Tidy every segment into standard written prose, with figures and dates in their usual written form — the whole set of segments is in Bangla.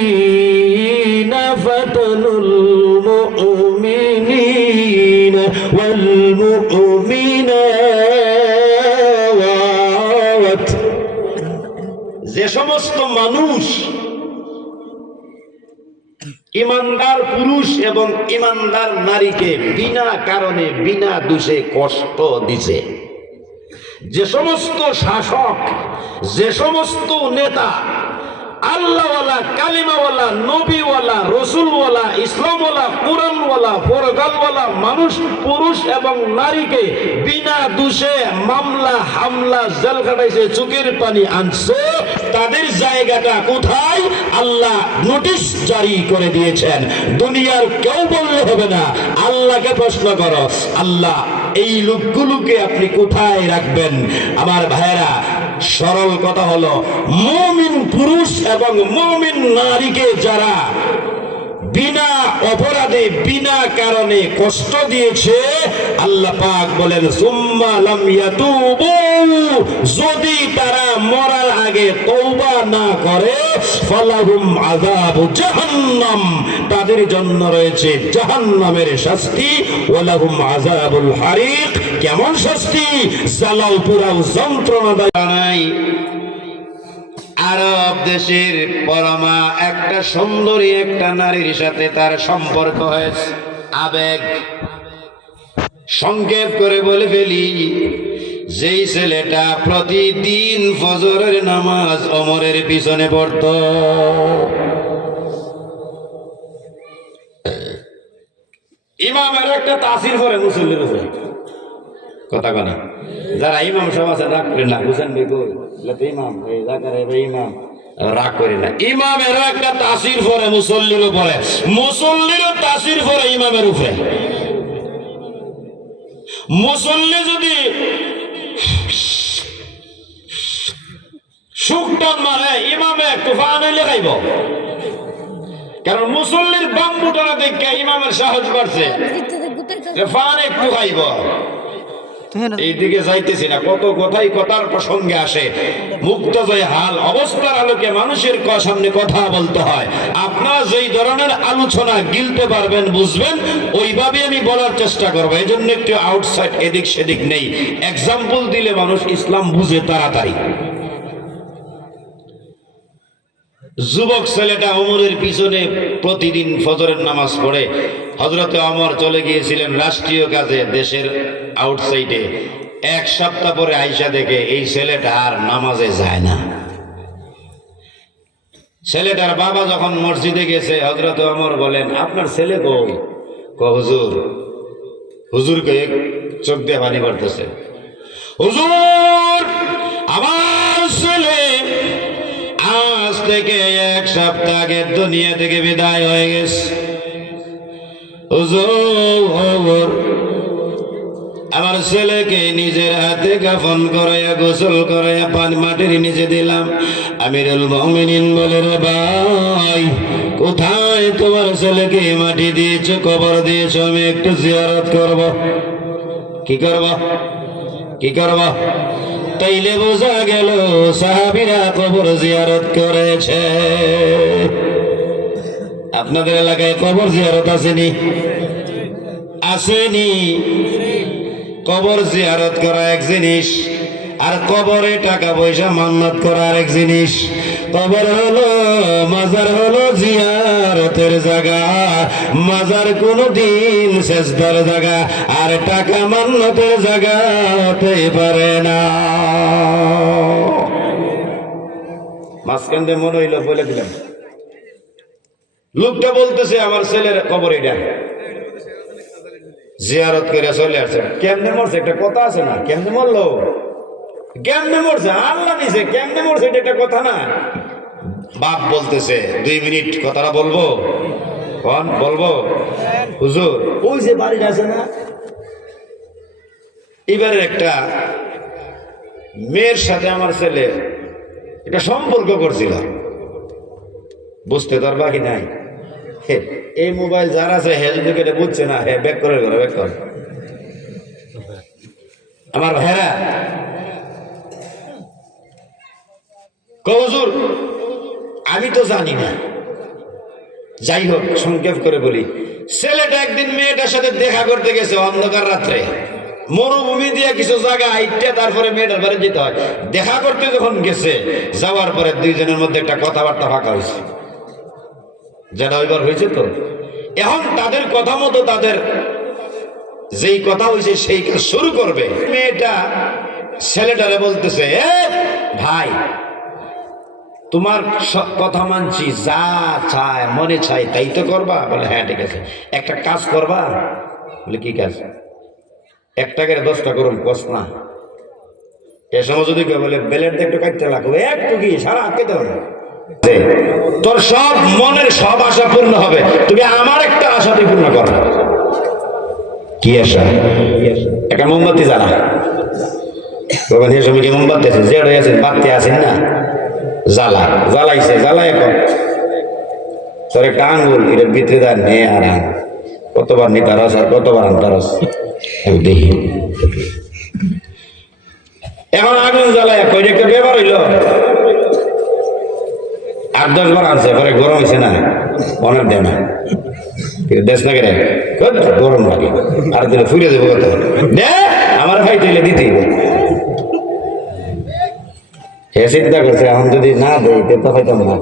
الذين فتنوا المؤمنين والمؤمنات যে সমস্ত মানুষ ইমানদার পুরুষ এবং ইমানদার নারীকে বিনা কারণে বিনা দোষে কষ্ট দিছে, যে সমস্ত শাসক, যে সমস্ত নেতা আল্লাহওয়ালা, কালিমাওয়ালা, নবীওয়ালা, রসুলওয়ালা, ইসলামওয়ালা, কোরআনওয়ালা, পরকালওয়ালা মানুষ পুরুষ এবং নারীকে বিনা দোষে মামলা হামলা জেল খাটাইছে, চোখের পানি আনছে, তাদের জায়গাটা কোথায় আল্লাহ নোটিশ জারি করে দিয়েছেন। দুনিয়ার কেউ বললে হবে না, আল্লাহকে প্রশ্ন করো, আল্লাহ এই লোকগুলোকে আপনি কোথায় রাখবেন? আমার ভাইয়েরা, সরল কথা হলো, মুমিন পুরুষ এবং মুমিন নারীকে যারা বিনা অপরাধে বিনা কারণে কষ্ট দিয়েছে, আল্লাহ পাক বলেন সুম্মা লাম ইয়াতুবু, যদি তারা মরার আগে তওবা না করে, ফালাহুম আযাবু জাহান্নাম, তাদের জন্য রয়েছে জাহান্নামের শাস্তি, ওয়ালাহুম আযাবুল হারিক, কেমন শাস্তি? জ্বালাও পোড়াও যন্ত্রণাদায়ক। আরব দেশের পরমা একটা সুন্দরী একটা নারীর সাথে তার সম্পর্ক হয়েছে, আবেগ। সংক্ষেপ করে বলে ফেলি, যেই ছেলেটা প্রতিদিন ফজরের নামাজ ওমরের পিছনে পড়ত, ইমামের একটা তাসির করে মুসল্লির উপরে, কথা কানা যারা ইমাম সব আছে রাগ করে না, বুঝেন ইমাম ইমাম রাগ করে না, ইমামের একটা তাসির পরে মুসল্লির উপরে, মুসল্লিরও তাসির পরে ইমামের উপরে। মুসল্লি যদি সুকটান মারে, ইমামে একটু ফান হইলে খাইব, কারণ মুসল্লির বাম্বুটানা দেখে ইমামের সাহস বাড়ছে, ফান একটু খাইব। এইদিকে যাইতেছি না, কত কথাই কথার প্রসঙ্গে আসে, মুক্তজয় হাল অবস্থার আলোকে মানুষের সামনে কথা বলতে হয়। আপনারা যেই ধরনের আলোচনা গিলতে পারবেন, বুঝবেন, ওইভাবে আমি বলার চেষ্টা করবো। এই জন্য একটু আউটসাইড এদিক সেদিক নেই, এক্সাম্পল দিলে মানুষ ইসলাম বুঝে তাড়াতাড়ি। যুবক ছেলেটা ওমরের পিছনে প্রতিদিন ফজরের নামাজ পড়ে। হযরতে ওমর চলে গিয়েছিলেন রাষ্ট্রীয় কাজে দেশের আউটসাইডে। এক সপ্তাহ পরে আইসা দেখে এই ছেলেটা আর নামাজে যায় না। ছেলেটার বাবা যখন মসজিদে গেছে, হযরতে ওমর বলেন, আপনার ছেলে কই? হুজুর। হুজুর কয়ে চোখ দিয়ে পানি পড়তেছে। হুজুর, আমার ছেলে আজ থেকে এক সপ্তাহ আগে দুনিয়া থেকে বিদায় হয়ে গেছে। হুজুর, আমার ছেলেকে নিজের হাতে কাফন করাইয়া গোসল করাইয়া পানি মাটির নিচে দিলাম। আমিরুল মুমিনিন বলে, রে ভাই, কোথায় তোমার ছেলেকে মাটি দিয়েছো, কবর দিয়েছো? আমি একটু জিয়ারত করব। কি করব? কি করব? তাইলে বোঝা গেল সাহাবীরা কবর জিয়ারত করেছে। আপনাদের এলাকায় কবর জিয়ারত আসেনি? আসেনি? কবর জিয়ারত করা এক জিনিস, আর কবরে টাকা পয়সা মান্নাত করা আরেক জিনিস। কবর হলো, মাজার হলো জিয়ারতের জায়গা, মাজার কোনদিন সেজদার জায়গা, আর টাকা মান্নাতের জায়গা হতে পারে না। মাঝখান দিয়ে মনে হইল বলে দিলাম। লোকটা বলতেছে, আমার ছেলের কবর এটা, জিয়ারত করে চলে আসছে। কেমনে মরছে একটা কথা আছে না? কেমনে মরলো, কেমনে মরছে, আল্লাহ দিছে, কেমনে মরছে এটা একটা কথা না? বাপ বলতেছে, 2 মিনিট কথাটা বলবো। কোন বলবো? হুজুর, ওই যে বাড়িটা আছে না, এবারে একটা মেয়ের সাথে আমার ছেলে এটা সম্পর্ক করছিল, বুঝতে তার বাকি নাই। এই মোবাইল যারা আছে হে যদি এটা বুঝছে না, হে ব্যাক করে ঘরে ব্যাক করে। আমার ভাইরা, হুজুর আমি তো জানি না। যাই হোক, সংক্ষেপ করে বলি, ছেলেটা একদিন মেয়েটার সাথে দেখা করতে গেছে অন্ধকার রাত্রে, মরুভূমি দিয়ে কিছু জায়গা হাইটে তারপরে মেয়েটার বাড়ি যেতে হয়। দেখা করতে যখন গেছে, যাওয়ার পরে দুইজনের মধ্যে একটা কথাবার্তা ফাঁকা হয়েছে, যেটা ওইবার হয়েছে। তো এখন তাদের কথা মতো তাদের যেই কথা হয়েছে সেই কাজ শুরু করবে। মেয়েটা ছেলেটারে বলতেছে, এ ভাই, তোমার কথা মানছি, যা চায় মনে চাই তাই তো করবা? বলে হ্যাঁ ঠিক আছে। একটা কাজ করবা? বলে কি কাজ? 1 টাকার 10টা করুন কস না। এ সময় যদি কেউ বলে বেলের একটু কাটতে লাগবে, একটু কি সারা কেটে হবে, তোর সব মনের সব আশা পূর্ণ হবে, তুমি আমার একটা আশা তুই পূর্ণ কর। কি আশা? একটা মোমবাতি জ্বালা। সময় কি মোমবাতি আছে? জেড হয়ে আছেন, বাতি আছেন না, জ্বালা জ্বালাইছে, জ্বালা এখন তোর একটা আঙ্গুল এটার ভিতরে দেয় নে আর আন, কতবার নিতারস আর কতবার আনতারস দেখি। এখন আগুন জ্বালায় কই একটা ব্যবহার হইল, 8-10 বার আনছে, পরে গরম হয়েছে না, অনেক দেয় না, দেশ না কেন গরম লাগে, আর দিলে ফুলে দেবো কত দে আমার ভাই দিলে দিতেই। সে চিন্তা করছে এখন যদি না দেয় তো হয়তো না,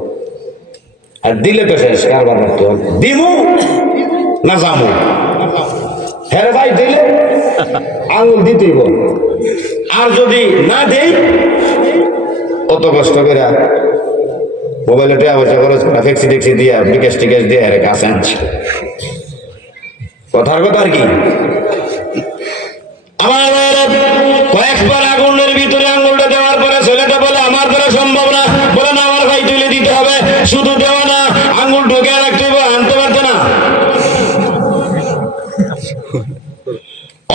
আর দিলে তো শেষ কারবার করতে হবে, দিমু না যামু। হ্যাঁ ভাই দিলে আঙুল দিতেই বল, আর যদি না দেই অত কষ্ট করে মোবাইলে টাকা পয়সা খরচ করা, ফেক্সি টেক্সি দিয়া বিকাশ টিকাশ দিয়ে কাছে আনছি। কথার কথা আর কি। আমার কয়েকবার আগুনের ভিতরে আঙুলটা দেওয়ার পরে ছেলেটা বলে আমার দ্বারা সম্ভব না। বলে না, আমার ভাই তুলে দিতে হবে, শুধু দেওয়া না, আঙুল ঢোকে রাখতে হবে, আনতে পারতে না।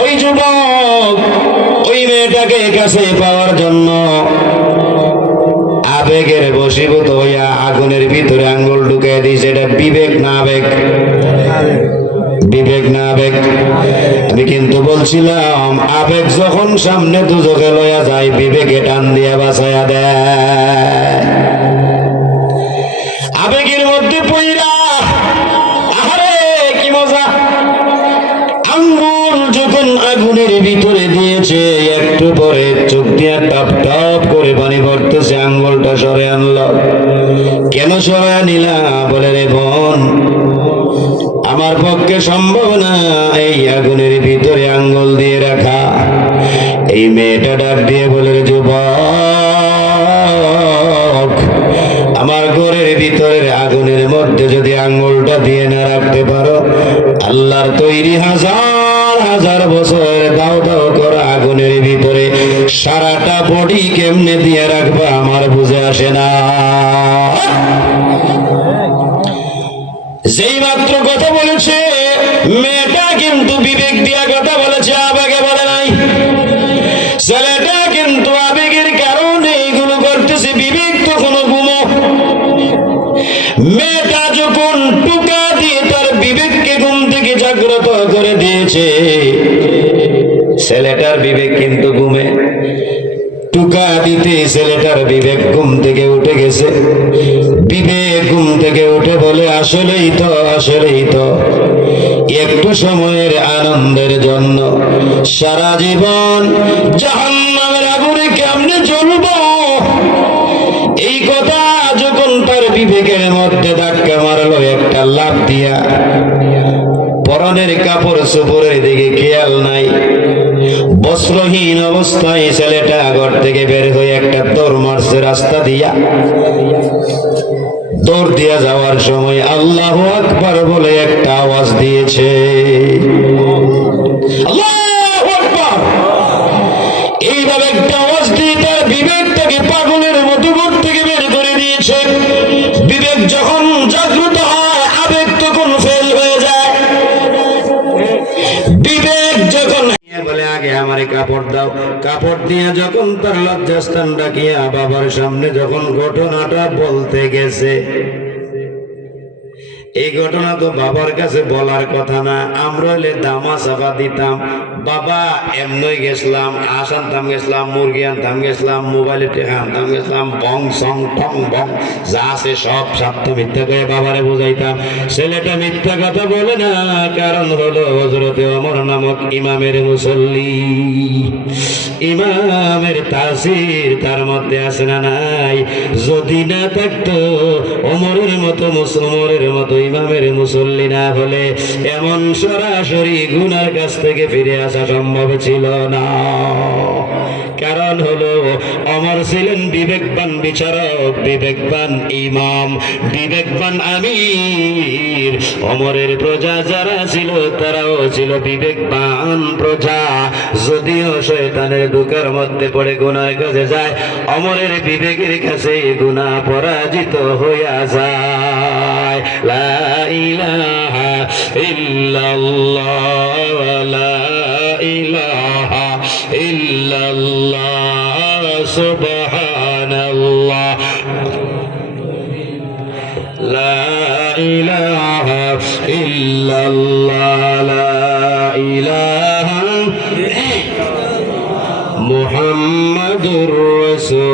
ওই যুবক ওই মেয়েটাকে কাছে পাওয়ার জন্য আবেগের বশীভূত হইয়া আগুনের ভিতরে আঙ্গুল ঢুকিয়ে দিয়েছে। এটা বিবেক না আবেগ? বিবেক না আবেগ? আমি কিন্তু বলছিলাম আবেগ যখন সামনে দুজকে লইয়া যায়, বিবেকে টান দিয়া বাঁচাইয়া দেয়। আবেগের মধ্যে পইরা আহারে কি মজা! আঙ্গুল যখন আগুনের ভিতরে দিয়েছে, একটু পরে চোখ দিয়া টপ টপ করে পানি পড়তেছে, আঙ্গুলটা সরে আনলো। কেন সরে আনিলা? বলে রে বোন, আমার পক্ষে সম্ভব না এই আগুনের ভিতরে আঙ্গুল দিয়ে রাখা। এই মেয়েটা ডাক দিয়ে বলে, যুবক, আমার ঘরের ভিতরের আগুনের মধ্যে যদি আঙ্গুলটা দিয়ে না রাখতে পারো, আল্লাহর তৈরি হাজার হাজার বছর দাও দাও করা আগুনের ভিতরে সারাটা বডি কেমনে দিয়ে রাখবা আমার বুঝে আসে না। যেই মাত্র কথা বলেছে মেয়েটা কিন্তু বিবেক দিয়া কথা বলেছে, আবেগে বলে নাই। ছেলেটা কিন্তু আবেগের কারণে এইগুলো করতেছে, বিবেক তখন ঘুমো। মেয়েটা যখন টুকা দিয়ে তার বিবেককে ঘুম থেকে জাগ্রত করে দিয়েছে, ছেলেটার বিবেক কিন্তু ঘুমে। টুকা দিতে ছেলেটার বিবেক ঘুম থেকে উঠে গেছে। বিবেক ঘুম থেকে উঠে বলে, আসলেই তো, আসলেই তো, একটু সময়ের আনন্দের জন্য সারা জীবন জাহান্নামের আগুনে কেমনে জ্বলব, এই কথা যখন তার বিবেকের মধ্যে ধাক্কা মারলো, একটা লাফ দিয়া পরনের কাপড় চোপড়ের দিকে খেয়াল নাই, বস্ত্রহীন অবস্থায় ছেলেটা ঘর থেকে বের হয়ে একটা দৌড় মারছে রাস্তা দিয়া। দৌড় দিয়া যাওয়ার সময় আল্লাহু আকবার বলে একটা আওয়াজ দিয়েছে। আল্লাহু আকবার! এইভাবে একটা আওয়াজ দিয়ে তার বিবেকটাকে পাগলের মতো ঘর থেকে বের করে দিয়েছে। বিবেক যখন জাগ্রত হয়, আবেগ তখন ফেল হয়ে যায়। বিবেক যখন বলে, আগে আমারে কাপড় দাও, কাপড় দিয়ে যখন তার লজ্জাস্থান ডাকিয়া বাবার সামনে যখন ঘটনাটা বলতে গেছে, এই ঘটনা তো বাবার কাছে বলার কথা না, আমরা হলে দামা চাপা দিতাম। বাবা এমনই গেছিলাম, আস আনতাম গেছিলাম, মুরগি আনতাম গেছিলাম, মোবাইলে টেকা আনতাম গেছিলাম, বং সং টং বং যা আছে সব সাপ্ত মিথ্যা করে বাবারে বুঝাইতাম। ছেলেটা মিথ্যা কথা বলে না, কারণ হলো হযরতে ওমর নামক ইমামের মুসল্লি, ইমামের তাসির তার মধ্যে আছে না নাই? যদি না থাকতো ওমরের মতো ইমামের মুসল্লি না হলে এমন সরাসরি গুনার কাছ থেকে ফিরে আসা সম্ভব ছিল না। কারণ হলো ওমর ছিলেন বিবেকবান বিচারক, বিবেকবান ইমাম, বিবেকবান আমির। ওমরের প্রজা যারা ছিল তারাও ছিল বিবেকবান প্রজা। যদিও শয়তানের ধোঁকার মধ্যে পড়ে গুনার কাছে যায়, ওমরের বিবেকের কাছে গুনাহ পরাজিত হইয়া যায়। লা ইলাহা ইল্লাল্লাহ, লা ইলাহা ইল্লাল্লাহ, সুবহানাল্লাহ, লা ইলাহা ইল্লাল্লাহ, লা ইলাহা মুহাম্মাদুর রাসূল।